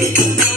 to come.